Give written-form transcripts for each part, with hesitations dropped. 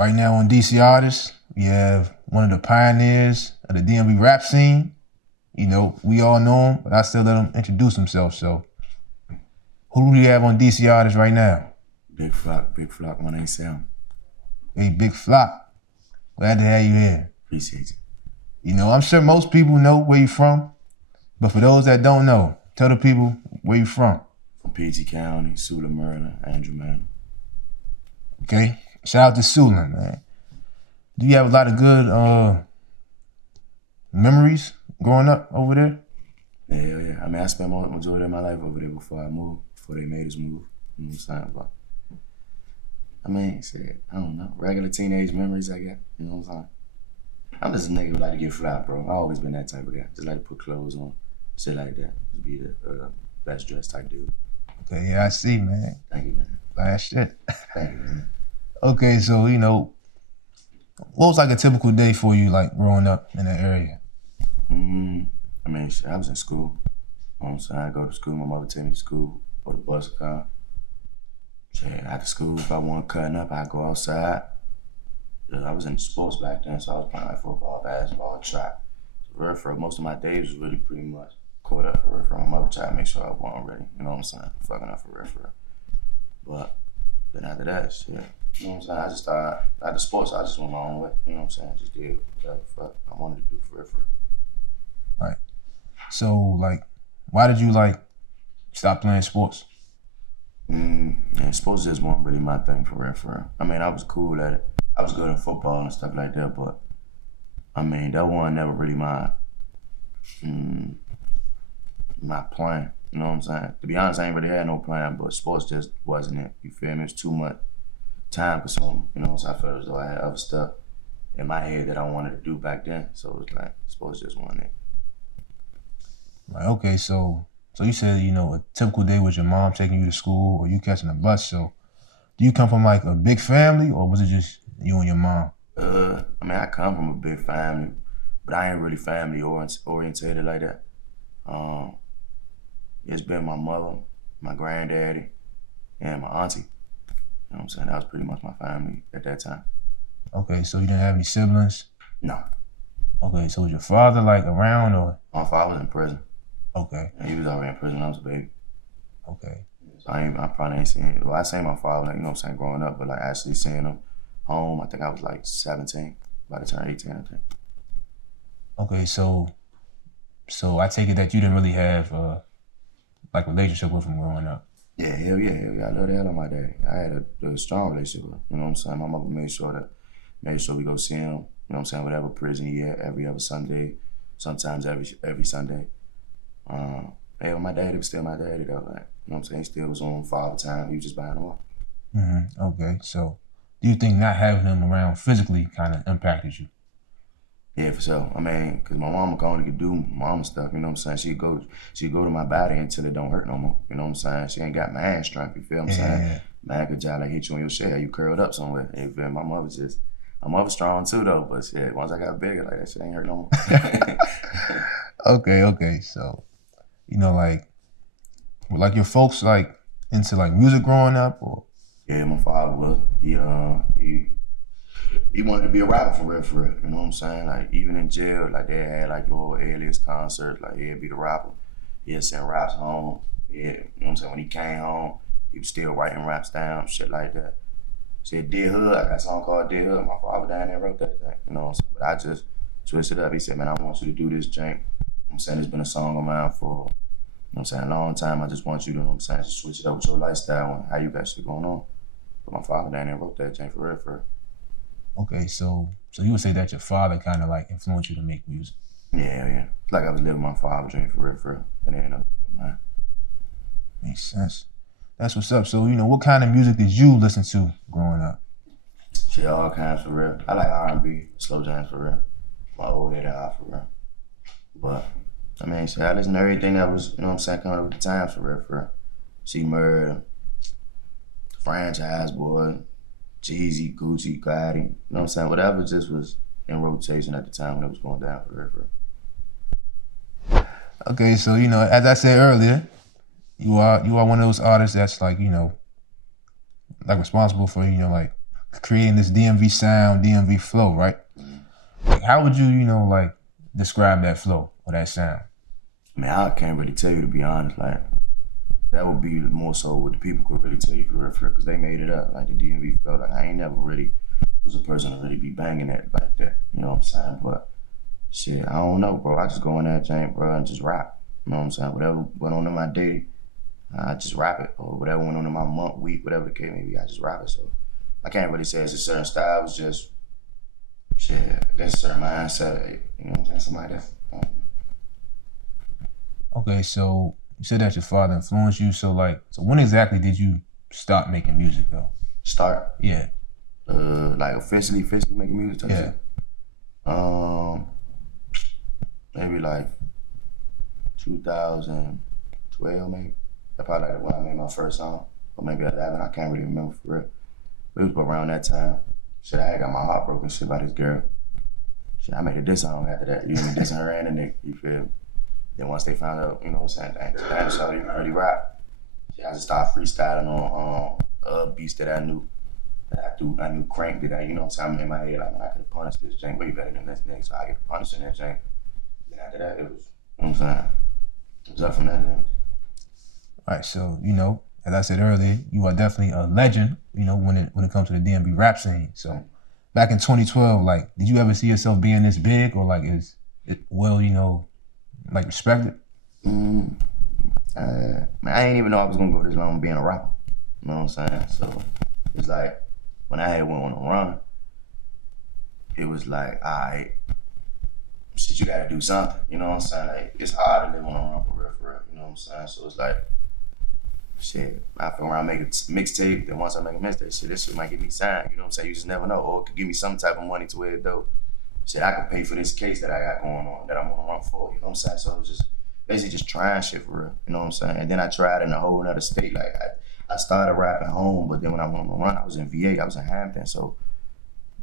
Right now on DC Artists, we have one of the pioneers of the DMV rap scene. You know, we all know him, but I still let him introduce himself. So, who do you have on DC Artists right now? Big Flock, my name's Sam. Hey, Big Flock. Glad to have you here. Appreciate you. You know, I'm sure most people know where you're from, but for those that don't know, tell the people where you're from. From PG County, Sula, Maryland, Andrew, man. Okay? Shout out to Sulan, man. Do you have a lot of good memories growing up over there? Yeah. I mean, I spent the majority of my life over there before I moved, before they made us move. You know what I'm saying? But, I mean, shit, I don't know. Regular teenage memories, I guess. You know what I'm saying? I'm just a nigga who like to get fly, bro. I've always been that type of guy. Just like to put clothes on, shit like that. Just be the best dressed type dude. Okay, yeah, I see, man. Thank you, man. Last shit. Thank you, man. Okay, so, you know, what was like a typical day for you, like, growing up in that area? I mean, shit, I was in school. You know what I'm saying? I go to school, my mother take me to school, or the bus car. Shit, after school, if I wasn't cutting up, I'd go outside. I was in sports back then, so I was playing like football, basketball, track. So for most of my days was really pretty much caught up for real. My mother tried to make sure I wasn't ready. You know what I'm saying? Fucking up for real. But then after that, shit, you know what I'm saying? I just started, after sports, I just went my own way. You know what I'm saying? Just did whatever the fuck I wanted to do for real. Right. So, like, why did you, like, stop playing sports? Yeah, sports just wasn't really my thing for real. I mean, I was cool at it. I was good at football and stuff like that, but I mean, that wasn't never really my plan. You know what I'm saying? To be honest, I ain't really had no plan, but sports just wasn't it. You feel me? It's too much time consuming. You know, so I felt as though I had other stuff in my head that I wanted to do back then. So it was like sports just wasn't it. Right, okay, so you said, you know, a typical day was your mom taking you to school or you catching a bus. So do you come from like a big family or was it just you and your mom? I mean, I come from a big family, but I ain't really family orientated like that. It's been my mother, my granddaddy, and my auntie. You know what I'm saying? That was pretty much my family at that time. Okay, so you didn't have any siblings? No. Okay, so was your father like around or? My father was in prison. Okay. And he was already in prison when I was a baby. Okay. So I probably ain't seen him. Well, I seen my father, like, you know what I'm saying, growing up, but like actually seeing him home, I think I was like 17, by the time 18, I think. Okay, so I take it that you didn't really have like a relationship with him growing up. Yeah, hell yeah. I love the hell out of my daddy. I had a strong relationship with him. You know what I'm saying? My mother made sure we go see him. You know what I'm saying? Whatever prison he at, every other Sunday, sometimes every Sunday. Hey, my daddy was still my daddy though. Like, you know what I'm saying? He still was on father time. He was just buying them up. Okay, so do you think not having him around physically kind of impacted you? Yeah, for sure. I mean, cause my mama only could do mama stuff. You know what I'm saying? She'd go to my body until it don't hurt no more. You know what I'm saying? She ain't got man strength. You feel what I'm saying? Man could just like hit you on your shit. You curled up somewhere. You feel? My mother's strong too though. But shit, once I got bigger, like that shit ain't hurt no more. Okay. So, you know, were like your folks like into like music growing up or? Yeah, my father was. He wanted to be a rapper for real. You know what I'm saying? Like even in jail, like they had like little alias concerts. Like he'd be the rapper. He'd send raps home. Yeah, you know what I'm saying? When he came home, he was still writing raps down, shit like that. Said Dear Hood, I got a song called Dear Hood. My father down there wrote that thing. You know what I'm saying? But I just switched it up. He said, man, I want you to do this, Jank. You know what I'm saying? It's been a song of mine for, you know what I'm saying, a long time. I just want you to, you know what I'm saying, just switch it up with your lifestyle and how you got shit going on. But my father down there wrote that, Jank, for real. Okay, so you would say that your father kind of like influenced you to make music? Yeah. Like I was living my father's dream for real. And then mine. Makes sense. That's what's up. So, you know, what kind of music did you listen to growing up? Shit, all kinds for real. I like R&B, slow jams for real. My old head out for real. But, I mean, shit, I listened to everything that was, you know what I'm saying, coming up with the times for real. C-Murder, Franchise Boy, Jeezy, Gucci, Gotti, you know what I'm saying? Whatever just was in rotation at the time when it was going down for real. Okay, so, you know, as I said earlier, you are one of those artists that's like, you know, like responsible for, you know, like creating this DMV sound, DMV flow, right? Like, how would you, like describe that flow or that sound? I mean, I can't really tell you, to be honest. Like, that would be more so what the people could really tell you for real, because they made it up. Like, the DMV flow, like, I ain't never really was a person to really be banging it like that. You know what I'm saying? But shit, I don't know, bro. I just go in that jank, bro, and just rap. You know what I'm saying? Whatever went on in my day, I just rap it. Or whatever went on in my month, week, whatever the case may be, I just rap it. So I can't really say it's a certain style. It's just, shit, that's a certain mindset. You know what I'm saying? Somebody that. Okay, so you said that your father influenced you. So when exactly did you stop making music though? Start? Yeah. Like officially making music type Yeah. shit? Maybe like 2012, maybe. That's probably like when I made my first song. Or maybe 11, I can't really remember for real. But it was around that time. Shit, I had got my heart broken shit by this girl. Shit, I made a diss song after that. You know, dissing her and the nigga, you feel me? Then once they found out, you know what I'm saying, damn, so you can really rap. Shit, I just started freestyling on beats that I knew. I knew Crank that you know what I'm saying, in my head, like, man, I could have punished this jank way better than this nigga, so I get to punish in that jank. Then after that, it was, you know what I'm saying, it was up from that then. All right, so, as I said earlier, you are definitely a legend, when it comes to the DMV rap scene. So back in 2012, like, did you ever see yourself being this big, or like is it well, like respected? Man, I didn't even know I was gonna go this long being a rapper. You know what I'm saying? So it's like when I had went on a run, it was like, all right, shit, you gotta do something. You know what I'm saying? Like, it's hard to live on a run for real. You know what I'm saying? So it's like, shit, I feel around make a mixtape, then once I make a mixtape, shit, this shit might get me signed. You know what I'm saying? You just never know. Or it could give me some type of money to where it dope. Shit, I could pay for this case that I got going on, that I'm gonna run for. You know what I'm saying? So it was just basically just trying shit for real. You know what I'm saying? And then I tried in a whole another state. Like, I started rapping home, but then when I went on the run, I was in VA, I was in Hampton. So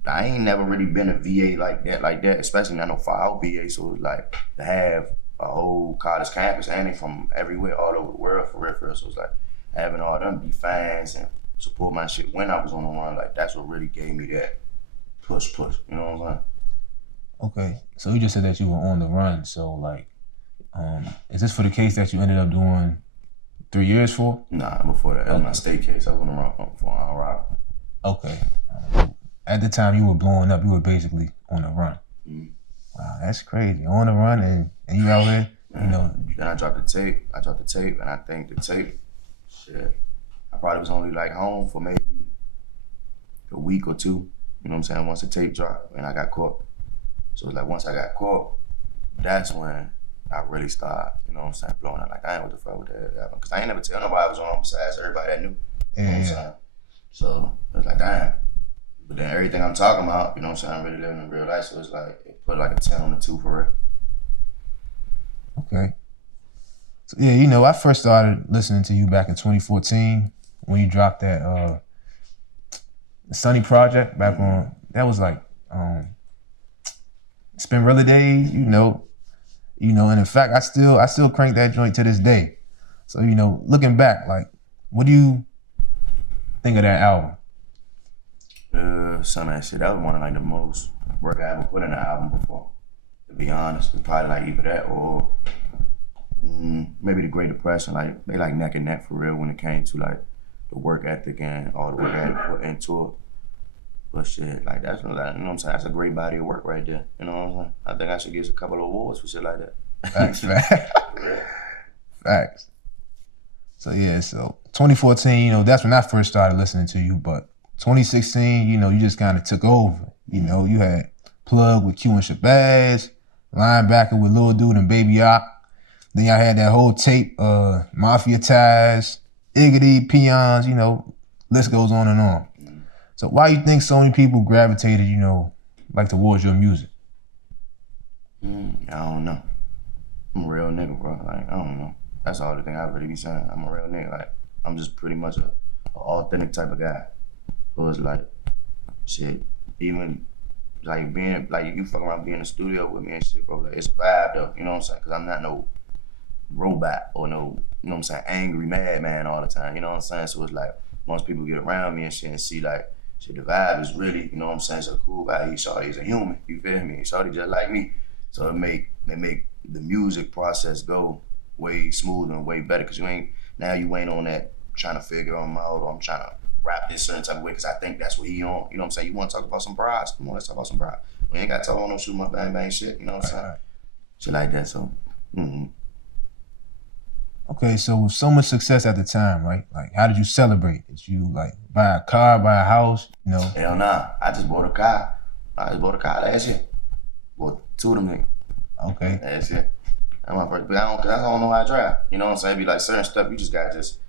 I ain't never really been a VA like that, especially not no far out VA. So it was like to have a whole college campus and they from everywhere, all over the world for real. So it's like having all them be fans and support my shit when I was on the run, like that's what really gave me that push. You know what I'm saying? Okay, so you just said that you were on the run. So like, is this for the case that you ended up doing 3 years for? Nah, before that, that was my state case. I was on the run for an robbery. Okay. At the time you were blowing up, you were basically on the run. Mm-hmm. Wow, that's crazy. On the run and you out here, Then I dropped the tape. And I think the tape, shit, I probably was only like home for maybe a week or two. You know what I'm saying? Once the tape dropped and I got caught. So it's like once I got caught, that's when I really started, you know what I'm saying, blowing up. Like, I ain't what the fuck with that happened. Because I ain't never tell nobody I was on besides everybody that knew. You know what I'm saying? So it's like, damn. But then everything I'm talking about, you know what I'm saying, I'm really living in real life. So it's like, it put like a 10 on the 2 for real. Okay. So yeah, I first started listening to you back in 2014 when you dropped that Sunny Project back on, that was like, Spin Really Days, and in fact, I still crank that joint to this day. So, looking back, like, what do you think of that album? Some of that shit, that was one of like the most work I ever put in an album before. To be honest, it's probably like either that or maybe the Great Depression. Like, they like neck and neck for real when it came to like the work ethic and all the work I had to put into it. But shit, like that's, you know what I'm saying, that's a great body of work right there. You know what I'm saying? I think I should get a couple of awards for shit like that. Facts. Facts. So yeah, so 2014, that's when I first started listening to you, but 2016, you just kind of took over. You had Plug with Q and Shabazz, Linebacker with Lil Dude and Baby Ock. Then y'all had that whole tape, Mafia Ties, Iggity, Peons, list goes on and on. So why you think so many people gravitated, like towards your music? I don't know. I'm a real nigga, bro. Like, I don't know. That's all the thing I really be saying. I'm a real nigga. Like, I'm just pretty much a authentic type of guy. So it's like, shit, even like being, like you fuck around being in the studio with me and shit, bro. Like, it's a vibe though, you know what I'm saying? Cause I'm not no robot or no, you know what I'm saying, angry madman all the time, you know what I'm saying? So it's like, most people get around me and shit and see like, Shit, the vibe is really, you know what I'm saying, so cool guy. He's a human, you feel me? Shorty just like me. So it make the music process go way smoother and way better, because you ain't on that trying to figure him out, or I'm trying to rap this certain type of way, because I think that's what he on. You know what I'm saying? You want to talk about some brides? Come on, let's talk about some brides. We ain't got to talk about no shoot my bang bang shit, you know what I'm saying? Right. Shit like that, so. Okay, so with so much success at the time, right? Like, how did you celebrate? Did you like buy a car, buy a house? You know? Hell nah, I just bought a car. Last year. Bought 2 of them niggas. Okay. Last year. That's my first, but I don't know how to drive. You know what I'm saying? Be like certain stuff, you just gotta just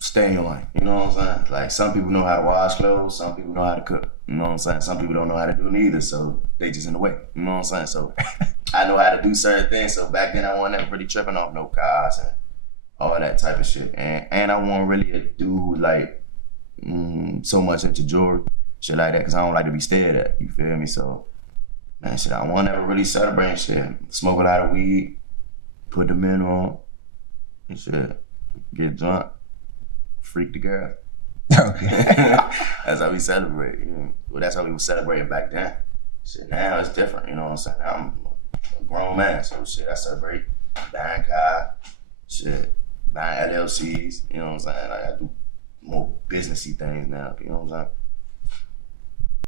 stay in your lane. You know what I'm saying? Like some people know how to wash clothes, some people know how to cook. You know what I'm saying? Some people don't know how to do neither, so they just in the way. You know what I'm saying? So I know how to do certain things. So back then I wasn't really tripping off no cars and all that type of shit. And I wasn't really a dude like so much into jewelry, shit like that, because I don't like to be stared at. You feel me? So man, shit, I wasn't ever really celebrating shit. Smoke a lot of weed, put the men on, and shit, get drunk, freak the girl. Okay. That's how we celebrate. You know? Well, that's how we were celebrating back then. Shit, now it's different. You know what I'm saying? Now I'm a grown man, so shit, I celebrate buying cars, shit, buying LLCs. You know what I'm saying? Like, I do more businessy things now. You know what I'm saying?